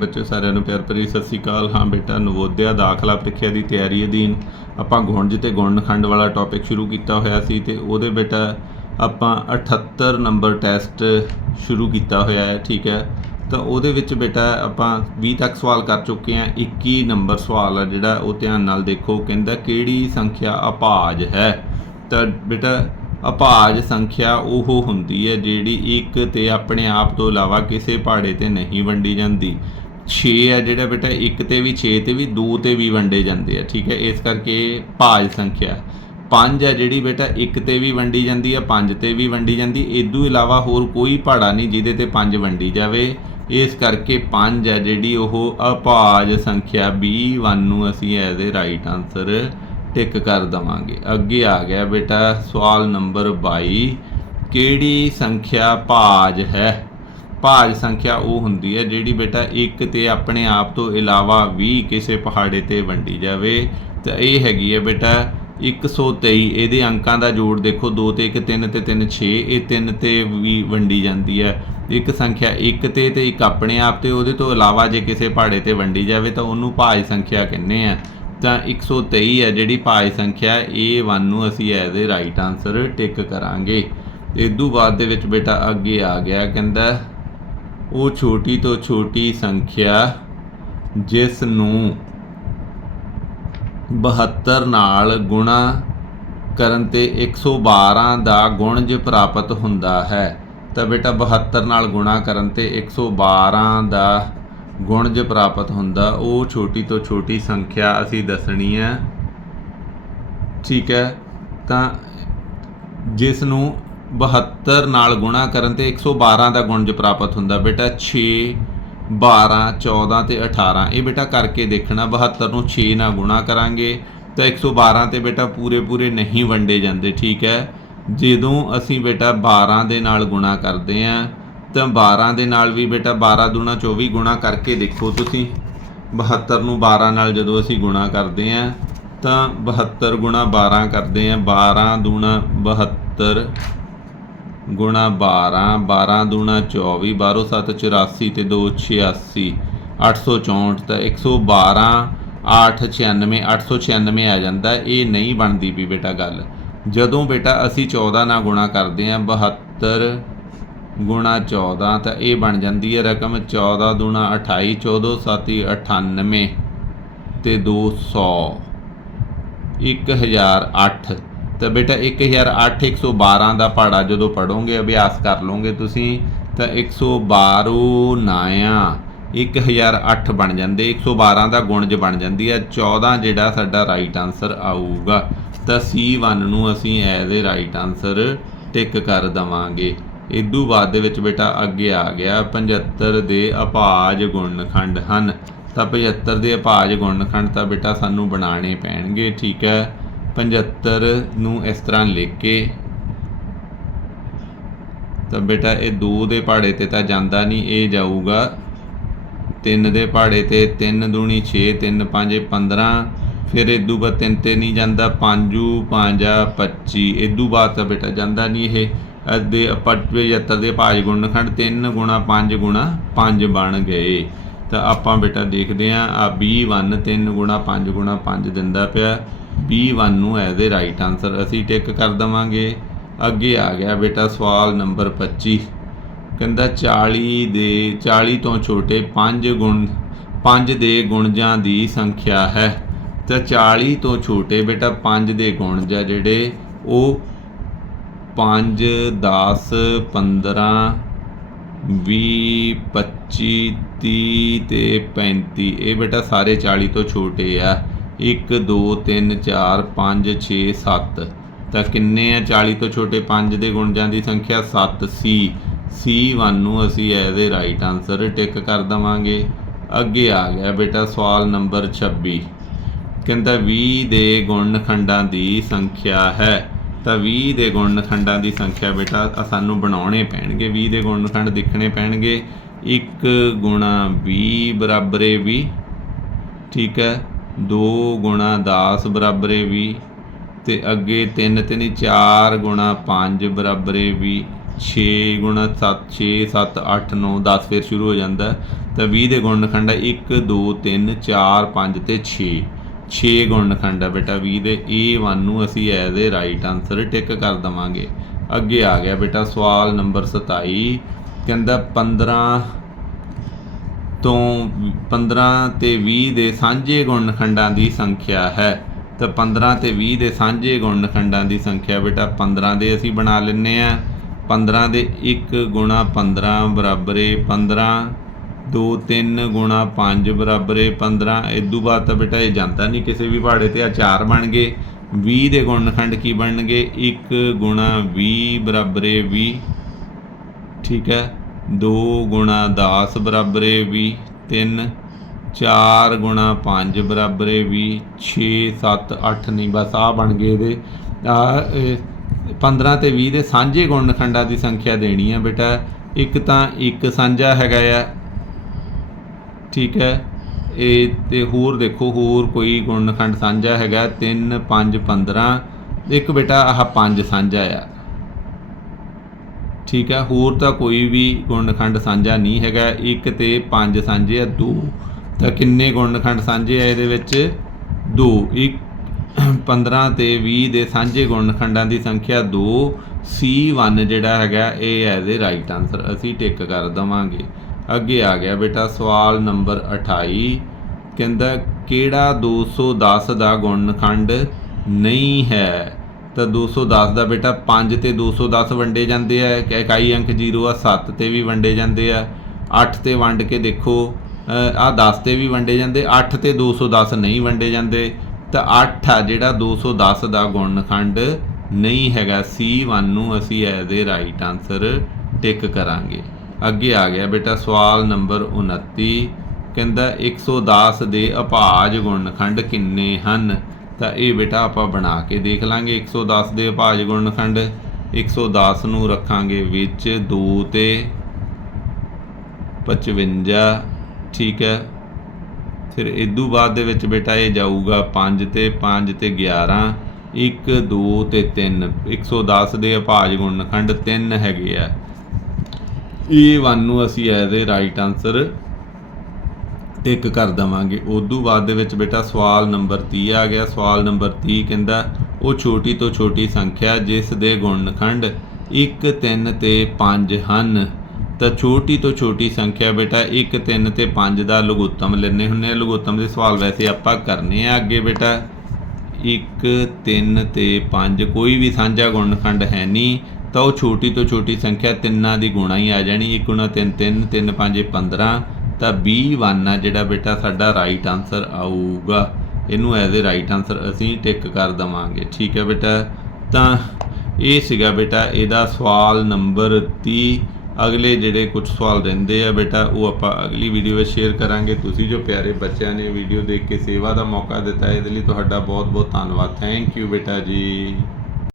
ਬੱਚੇ, ਸਾਰਿਆਂ ਨੂੰ ਪਿਆਰ ਭਰੀ ਸਤਿ ਸ੍ਰੀ ਅਕਾਲ। ਹਾਂ ਬੇਟਾ, ਨਵੋਦਿਆ ਦਾਖਲਾ ਪ੍ਰੀਖਿਆ ਦੀ ਤਿਆਰੀ ਅਧੀਨ ਆਪਾਂ ਗੁਣਜ ਤੇ ਗੁਣਨਖੰਡ ਵਾਲਾ ਟੌਪਿਕ ਸ਼ੁਰੂ ਕੀਤਾ ਹੋਇਆ ਸੀ ਤੇ ਉਹਦੇ ਬੇਟਾ ਆਪਾਂ 78 ਨੰਬਰ ਟੈਸਟ ਸ਼ੁਰੂ ਕੀਤਾ ਹੋਇਆ ਹੈ, ਠੀਕ ਹੈ? ਤਾਂ ਉਹਦੇ ਵਿੱਚ ਬੇਟਾ ਆਪਾਂ 20 ਤੱਕ ਸਵਾਲ ਕਰ ਚੁੱਕੇ ਹਾਂ। 21 ਨੰਬਰ ਸਵਾਲ ਆ ਜਿਹੜਾ ਉਹ ਧਿਆਨ ਨਾਲ ਦੇਖੋ ਕਹਿੰਦਾ ਕਿਹੜੀ ਸੰਖਿਆ ਅਪਾਜ ਹੈ? ਤਾਂ ਬੇਟਾ ਅਪਾਜ ਸੰਖਿਆ ਉਹ ਹੁੰਦੀ ਹੈ ਜਿਹੜੀ ਇੱਕ ਤੇ ਆਪਣੇ ਆਪ ਤੋਂ ਇਲਾਵਾ ਕਿਸੇ ਪਹਾੜੇ ਤੇ ਨਹੀਂ ਵੰਡੀ ਜਾਂਦੀ। 6 ਆ ਜਿਹੜਾ ਬੇਟਾ, ਇੱਕ ਤੇ ਵੀ 6 ਤੇ ਵੀ 2 ਤੇ ਵੀ ਵੰਡੇ ਜਾਂਦੇ ਆ, ਠੀਕ ਹੈ? ਇਸ ਕਰਕੇ ਭਾਜ ਸੰਖਿਆ। 5 ਹੈ ਜਿਹੜੀ ਬੇਟਾ, ਇੱਕ ਤੇ ਵੀ ਵੰਡੀ ਜਾਂਦੀ ਆ 5 ਤੇ ਵੀ ਵੰਡੀ ਜਾਂਦੀ। ਇਦੋਂ ਇਲਾਵਾ ਹੋਰ ਕੋਈ ਭਾੜਾ ਨਹੀਂ ਜਿਹਦੇ ਤੇ 5 ਵੰਡੀ ਜਾਵੇ। ਇਸ ਕਰਕੇ 5 ਹੈ ਜਿਹੜੀ ਉਹ ਅਭਾਜ ਸੰਖਿਆ 21 ਨੂੰ ਅਸੀਂ as a right answer tick ਕਰ ਦਵਾਂਗੇ। ਅੱਗੇ ਆ ਗਿਆ ਬੇਟਾ ਸਵਾਲ ਨੰਬਰ 22 ਕਿਹੜੀ ਸੰਖਿਆ ਭਾਜ ਹੈ? ਭਾਜ ਸੰਖਿਆ ਉਹ ਹੁੰਦੀ ਹੈ ਜਿਹੜੀ ਬੇਟਾ ਇੱਕ ਤੇ ਆਪਣੇ ਆਪ ਤੋਂ ਇਲਾਵਾ 20 ਕਿਸੇ ਪਹਾੜੇ ਤੇ ਵੰਡੀ ਜਾਵੇ। ਤਾਂ ਇਹ ਹੈਗੀ ਹੈ ਬੇਟਾ 123 ਇਹਦੇ ਅੰਕਾਂ ਦਾ ਜੋੜ ਦੇਖੋ 2 ਤੇ 1 3 ਤੇ 3 6 ਇਹ 3 ਤੇ ਵੀ ਵੰਡੀ ਜਾਂਦੀ ਹੈ। ਇੱਕ ਸੰਖਿਆ ਇੱਕ ਤੇ ਤੇ ਇੱਕ ਆਪਣੇ ਆਪ ਤੇ, ਉਹਦੇ ਤੋਂ ਇਲਾਵਾ ਜੇ ਕਿਸੇ ਪਹਾੜੇ ਤੇ ਵੰਡੀ ਜਾਵੇ ਤਾਂ ਉਹਨੂੰ ਭਾਜ ਸੰਖਿਆ ਕਹਿੰਦੇ ਆ। ਤਾਂ 123 ਹੈ ਜਿਹੜੀ ਭਾਜ ਸੰਖਿਆ ਇਹ 1 ਨੂੰ ਅਸੀਂ as a right answer tick ਕਰਾਂਗੇ। ਇਦੋਂ ਬਾਅਦ ਦੇ ਵਿੱਚ ਬੇਟਾ ਅੱਗੇ ਆ ਗਿਆ, ਕਹਿੰਦਾ ਉਹ ਛੋਟੀ ਤੋਂ ਛੋਟੀ ਸੰਖਿਆ ਜਿਸ ਨੂੰ 72 ਨਾਲ ਗੁਣਾ ਕਰਨ ਤੇ 112 ਦਾ ਗੁਣਜ ਪ੍ਰਾਪਤ ਹੁੰਦਾ ਹੈ, ਤਾਂ ਬੇਟਾ 72 ਨਾਲ ਗੁਣਾ ਕਰਨ ਤੇ 112 ਦਾ ਗੁਣਜ ਪ੍ਰਾਪਤ ਹੁੰਦਾ, ਉਹ ਛੋਟੀ ਤੋਂ ਛੋਟੀ ਸੰਖਿਆ ਅਸੀਂ ਦੱਸਣੀ ਹੈ। ਠੀਕ ਹੈ, ਤਾਂ ਜਿਸ ਨੂੰ 72 ਨਾਲ ਗੁਣਾ ਕਰਨ ਤੇ 112 ਦਾ ਗੁਣਜ ਪ੍ਰਾਪਤ ਹੁੰਦਾ। ਬੇਟਾ 6 12 14 ਤੇ 18 ਇਹ ਬੇਟਾ ਕਰਕੇ ਦੇਖਣਾ। 72 ਨੂੰ 6 ਨਾਲ ਗੁਣਾ ਕਰਾਂਗੇ ਤਾਂ 112 ਤੇ ਬੇਟਾ ਪੂਰੇ ਪੂਰੇ ਨਹੀਂ ਵੰਡੇ ਜਾਂਦੇ, ਠੀਕ ਹੈ? ਜਦੋਂ ਅਸੀਂ ਬੇਟਾ 12 ਦੇ ਨਾਲ ਗੁਣਾ ਕਰਦੇ ਆਂ ਤਾਂ 12 ਦੇ ਨਾਲ ਵੀ ਬੇਟਾ 12 ਦੂਣਾ 24 ਗੁਣਾ ਕਰਕੇ ਦੇਖੋ ਤੁਸੀਂ। 72 ਨੂੰ 12 ਨਾਲ ਜਦੋਂ ਅਸੀਂ ਗੁਣਾ ਕਰਦੇ ਆਂ ਤਾਂ 72 ਗੁਣਾ 12 ਕਰਦੇ ਆਂ 12 ਦੁਣਾ 72 ਗੁਣਾ 12 12 ਦੂਣਾ 24 12 7 84 ਤੇ 2 86 864 ਤਾਂ 112 8 96 896 ਆ ਜਾਂਦਾ। ਇਹ ਨਹੀਂ ਬਣਦੀ ਵੀ ਬੇਟਾ ਗੱਲ। ਜਦੋਂ ਬੇਟਾ ਅਸੀਂ 14 ਨਾਲ ਗੁਣਾ ਕਰਦੇ ਆਂ 72 ਗੁਣਾ 14 ਤਾਂ ਇਹ ਬਣ ਜਾਂਦੀ ਹੈ ਰਕਮ 14 ਦੂਣਾ 28 14 7 98 ਤੇ 200 1008 ਤਾਂ ਬੇਟਾ 1008 112 ਦਾ ਪਹਾੜਾ ਜਦੋਂ ਪੜੋਗੇ ਅਭਿਆਸ ਕਰ ਲਓਗੇ ਤੁਸੀਂ, ਤਾਂ 112 ਨਾਇਆ 1008 ਬਣ ਜਾਂਦੇ 112 ਦਾ ਗੁਣਜ ਬਣ ਜਾਂਦੀ ਹੈ 14 ਜਿਹੜਾ ਸਾਡਾ ਰਾਈਟ ਆਨਸਰ ਆਊਗਾ। ਤਾਂ C1 ਨੂੰ ਅਸੀਂ as a right answer tick ਕਰ ਦਵਾਂਗੇ। ਇਦੋਂ ਬਾਅਦ ਦੇ ਵਿੱਚ ਬੇਟਾ ਅੱਗੇ ਆ ਗਿਆ 75 ਦੇ ਅਭਾਜ ਗੁਣਨਖੰਡ ਹਨ। ਤਾਂ 75 ਦੇ ਅਭਾਜ ਗੁਣਨਖੰਡ ਤਾਂ ਬੇਟਾ ਸਾਨੂੰ ਬਣਾਉਣੇ ਪੈਣਗੇ, ਠੀਕ ਹੈ? 75 ਨੂੰ ਇਸ ਤਰ੍ਹਾਂ ਲਿਖ ਕੇ ਤਾਂ ਬੇਟਾ ਇਹ 2 ਦੇ ਪਹਾੜੇ ਤੇ ਤਾਂ ਜਾਂਦਾ ਨਹੀਂ, ਇਹ ਜਾਊਗਾ। 3 ਦੇ ਪਹਾੜੇ ਤੇ 3 ਦੂਣੀ 6 3 5 15 ਫਿਰ ਇਦੋਂ ਬਾਅਦ 3 ਤੇ ਨਹੀਂ ਜਾਂਦਾ 5 5 25 ਇਦੋਂ ਬਾਅਦ ਤਾਂ ਬੇਟਾ ਜਾਂਦਾ ਨਹੀਂ ਇਹ। ਅੱਦੇ 75 ਦੇ ਭਾਜ ਗੁਣਨਖੰਡ 3 ਗੁਣਾ 5 ਗੁਣਾ 5 ਬਣ ਗਏ। ਤਾਂ ਆਪਾਂ ਬੇਟਾ ਦੇਖਦੇ ਆਂ ਆ B1 3 ਗੁਣਾ 5 ਗੁਣਾ 5 ਦਿੰਦਾ ਪਿਆ। B1 ਨੂੰ ਐਜ਼ ਅ ਰਾਈਟ ਆਨਸਰ ਅਸੀਂ ਟਿਕ ਕਰ ਦਵਾਂਗੇ। ਅੱਗੇ ਆ ਗਿਆ ਬੇਟਾ ਸਵਾਲ ਨੰਬਰ 25 ਕਹਿੰਦਾ 40 ਦੇ 40 ਤੋਂ ਛੋਟੇ 5 ਗੁਣ 5 ਦੇ ਗੁਣਜਾਂ ਦੀ ਸੰਖਿਆ ਹੈ। ਤਾਂ 40 ਤੋਂ ਛੋਟੇ ਬੇਟਾ 5 ਦੇ ਗੁਣਜ ਆ ਜਿਹੜੇ, ਉਹ 5 10 15 20 25 30 ਤੇ 35 ਇਹ ਬੇਟਾ ਸਾਰੇ 40 ਤੋਂ ਛੋਟੇ ਆ। 1 2 3 4 5 6 7 ਤਾਂ ਕਿੰਨੇ ਆ? 40 ਤੋਂ ਛੋਟੇ 5 ਦੇ ਗੁਣਜਾਂ ਦੀ ਸੰਖਿਆ 7 ਸੀ C1 ਨੂੰ ਅਸੀਂ as a right answer tick ਕਰ ਦਵਾਂਗੇ। ਅੱਗੇ ਆ ਗਿਆ ਬੇਟਾ ਸਵਾਲ ਨੰਬਰ 26 ਕਹਿੰਦਾ 20 ਦੇ ਗੁਣਨਖੰਡਾਂ ਦੀ ਸੰਖਿਆ ਹੈ। ਤਾਂ 20 ਦੇ ਗੁਣਨਖੰਡਾਂ ਦੀ ਸੰਖਿਆ ਬੇਟਾ ਸਾਨੂੰ ਬਣਾਉਣੇ ਪੈਣਗੇ। 20 ਦੇ ਗੁਣਨਖੰਡ ਦੇਖਣੇ ਪੈਣਗੇ। 1 ਗੁਣਾ 20 ਬਰਾਬਰ ਹੈ 20 ਠੀਕ ਹੈ? 2 ਗੁਣਾ 10 ਬਰਾਬਰ ਹੈ 20 ਤੇ ਅੱਗੇ 3 ਤੇ ਨਹੀਂ 4 ਗੁਣਾ 5 ਬਰਾਬਰ ਹੈ 20 6 ਗੁਣਾ 7 6 7 8 9 10 ਫਿਰ ਸ਼ੁਰੂ ਹੋ ਜਾਂਦਾ। ਤਾਂ 20 ਦੇ ਗੁਣਨਖੰਡ ਹੈ 1 2 3 4 5 ਤੇ 6 6 ਗੁਣਨਖੰਡ ਹੈ ਬੇਟਾ 20 ਦੇ। A1 ਨੂੰ ਅਸੀਂ as a right answer tick ਕਰ ਦਵਾਂਗੇ। ਅੱਗੇ ਆ ਗਿਆ ਬੇਟਾ ਸਵਾਲ ਨੰਬਰ 27 ਕਹਿੰਦਾ 15 ਤੋਂ 15 ਤੇ 20 ਦੇ ਸਾਂਝੇ ਗੁਣਨਖੰਡਾਂ ਦੀ ਸੰਖਿਆ ਹੈ। ਤਾਂ 15 ਤੇ 20 ਦੇ ਸਾਂਝੇ ਗੁਣਨਖੰਡਾਂ ਦੀ ਸੰਖਿਆ ਬੇਟਾ 15 ਦੇ ਅਸੀਂ ਬਣਾ ਲੈਂਦੇ ਆ 15 ਦੇ 1 ਗੁਣਾ 15 ਬਰਾਬਰ ਏ 15 2 3 ਗੁਣਾ 5 ਬਰਾਬਰ ਏ 15 ਇਦੋਂ ਬਾਅਦ ਤਾਂ ਬੇਟਾ ਇਹ ਜਾਂਦਾ ਨਹੀਂ ਕਿਸੇ ਵੀ ਪਹਾੜੇ ਤੇ ਆ 4 ਬਣ ਗਏ। 20 ਦੇ ਗੁਣਨਖੰਡ ਕੀ ਬਣਨਗੇ? 1 ਗੁਣਾ 20 ਬਰਾਬਰ ਏ 20 ਠੀਕ ਹੈ। 2 ਗੁਣਾ 10 ਬਰਾਬਰੇ ਹੈ 20 3 4 ਗੁਣਾ 5 ਬਰਾਬਰੇ ਹੈ 20 6 7 8 ਨਹੀਂ, ਬਸ ਆ ਬਣ ਗਏ ਇਹਦੇ। ਆ 15 ਤੇ 20 ਦੇ ਸਾਂਝੇ ਗੁਣਨਖੰਡਾਂ ਦੀ ਸੰਖਿਆ ਦੇਣੀ ਆ ਬੇਟਾ। ਇੱਕ ਤਾਂ ਇੱਕ ਸਾਂਝਾ ਹੈਗਾ ਆ। ਠੀਕ ਹੈ। ਇਹ ਤੇ ਹੋਰ ਦੇਖੋ, ਹੋਰ ਕੋਈ ਗੁਣਨਖੰਡ ਸਾਂਝਾ ਹੈਗਾ। 3 5 15 ਇੱਕ ਬੇਟਾ, ਆਹ 5 ਸਾਂਝਾ ਆ। ਠੀਕ ਹੈ, ਹੋਰ ਤਾਂ ਕੋਈ ਵੀ ਗੁਣਨਖੰਡ ਸਾਂਝਾ ਨਹੀਂ ਹੈਗਾ। ਇੱਕ ਤੇ ਪੰਜ ਸਾਂਝੇ ਆ, ਦੋ। ਤਾਂ ਕਿੰਨੇ ਗੁਣਨਖੰਡ ਸਾਂਝੇ ਆ ਇਹਦੇ ਵਿੱਚ? ਦੋ। ਇੱਕ 15 ਤੇ 20 ਦੇ ਸਾਂਝੇ ਗੁਣਨਖੰਡਾਂ ਦੀ ਸੰਖਿਆ 2 C1 ਜਿਹੜਾ ਹੈਗਾ, ਇਹ ਐਜ਼ ਏ ਰਾਈਟ ਆਨਸਰ ਅਸੀਂ ਟਿਕ ਕਰ ਦਵਾਂਗੇ। ਅੱਗੇ ਆ ਗਿਆ ਬੇਟਾ, ਸਵਾਲ ਨੰਬਰ 28 ਕਹਿੰਦਾ, ਕਿਹੜਾ 210 ਦਾ ਗੁਣਨਖੰਡ ਨਹੀਂ ਹੈ? ਤਾਂ 210 ਦਾ ਬੇਟਾ 5 ਤੇ 210 ਵੰਡੇ ਜਾਂਦੇ ਆ ਇਕਾਈ ਅੰਕ 0 ਆ 7 ਤੇ ਵੀ ਵੰਡੇ ਜਾਂਦੇ ਆ 8 ਤੇ ਵੰਡ ਕੇ ਦੇਖੋ ਆ 10 ਤੇ ਵੀ ਵੰਡੇ ਜਾਂਦੇ 8 ਤੇ 210 ਨਹੀਂ ਵੰਡੇ ਜਾਂਦੇ, ਤਾਂ 8 ਆ ਜਿਹੜਾ 210 ਦਾ ਗੁਣਨਖੰਡ ਨਹੀਂ ਹੈਗਾ C1 ਨੂੰ ਅਸੀਂ as a right answer tick ਕਰਾਂਗੇ। ਅੱਗੇ ਆ ਗਿਆ ਬੇਟਾ ਸਵਾਲ ਨੰਬਰ 29 ਕਹਿੰਦਾ 110 ਦੇ ਅਭਾਜ ਗੁਣਨਖੰਡ ਕਿੰਨੇ ਹਨ? ਤਾਂ ਇਹ ਬੇਟਾ ਆਪਾਂ ਬਣਾ ਕੇ ਦੇਖ ਲਾਂਗੇ। 110 ਦੇ ਅਭਾਜ ਗੁਣਨਖੰਡ 110 ਨੂੰ ਰੱਖਾਂਗੇ ਵਿੱਚ 2 ਤੇ 55 ਠੀਕ ਹੈ। ਫਿਰ ਇਦੋਂ ਬਾਅਦ ਦੇ ਵਿੱਚ ਬੇਟਾ ਇਹ ਜਾਊਗਾ 5 ਤੇ 5 ਤੇ 11 1 2 ਤੇ 3 110 ਦੇ ਅਭਾਜ ਗੁਣਨਖੰਡ 3 ਹੈਗੇ ਆ। ਇਹ 1 ਨੂੰ ਅਸੀਂ as a right answer tick ਕਰ ਦਵਾਂਗੇ। ਉਦੋਂ ਬਾਅਦ ਦੇ ਵਿੱਚ ਬੇਟਾ ਸਵਾਲ ਨੰਬਰ 30 ਆ ਗਿਆ। ਸਵਾਲ ਨੰਬਰ 30 ਕਹਿੰਦਾ, ਉਹ ਛੋਟੀ ਤੋਂ ਛੋਟੀ ਸੰਖਿਆ, ਜਿਸ ਦੇ ਗੁਣਨਖੰਡ 1 3 ਤੇ 5 ਹਨ। ਤਾਂ ਛੋਟੀ ਤੋਂ ਛੋਟੀ ਸੰਖਿਆ ਬੇਟਾ 1 3 ਤੇ 5 ਦਾ ਲਘੁੱਤਮ ਲੈਣੇ ਹੁੰਨੇ ਆ। ਲਘੁੱਤਮ ਦੇ ਸਵਾਲ ਵੈਸੇ ਆਪਾਂ ਕਰਨੇ ਆ ਅੱਗੇ ਬੇਟਾ। 1 3 ਤੇ 5 ਕੋਈ ਵੀ ਸਾਂਝਾ ਗੁਣਨਖੰਡ ਹੈ ਨਹੀਂ, ਤਾਂ ਉਹ ਛੋਟੀ ਤੋਂ ਛੋਟੀ ਸੰਖਿਆ ਤਿੰਨਾਂ ਦੀ ਗੁਣਾ ਹੀ ਆ ਜਾਣੀ। 1 ਗੁਣਾ 3 3 3 5 15 ਤਾਂ B1 ਆ, ਜਿਹੜਾ ਬੇਟਾ ਸਾਡਾ ਰਾਈਟ ਆਨਸਰ ਆਊਗਾ। ਇਹਨੂੰ ਐਜ਼ ਅ ਰਾਈਟ ਆਨਸਰ ਅਸੀਂ ਟਿਕ ਕਰ ਦਵਾਂਗੇ। ਠੀਕ ਹੈ ਬੇਟਾ? ਤਾਂ ਇਹ ਸੀਗਾ ਬੇਟਾ, ਇਹਦਾ ਸਵਾਲ ਨੰਬਰ 30 ਅਗਲੇ ਜਿਹੜੇ ਕੁਝ ਸਵਾਲ ਰਹਿੰਦੇ ਆ ਬੇਟਾ, ਉਹ ਆਪਾਂ ਅਗਲੀ ਵੀਡੀਓ ਵਿੱਚ ਸ਼ੇਅਰ ਕਰਾਂਗੇ। ਤੁਸੀਂ ਜੋ ਪਿਆਰੇ ਬੱਚਿਆਂ ਨੇ ਵੀਡੀਓ ਦੇਖ ਕੇ ਸੇਵਾ ਦਾ ਮੌਕਾ ਦਿੱਤਾ, ਇਹਦੇ ਲਈ ਤੁਹਾਡਾ ਬਹੁਤ ਬਹੁਤ ਧੰਨਵਾਦ। ਥੈਂਕ ਯੂ ਬੇਟਾ ਜੀ।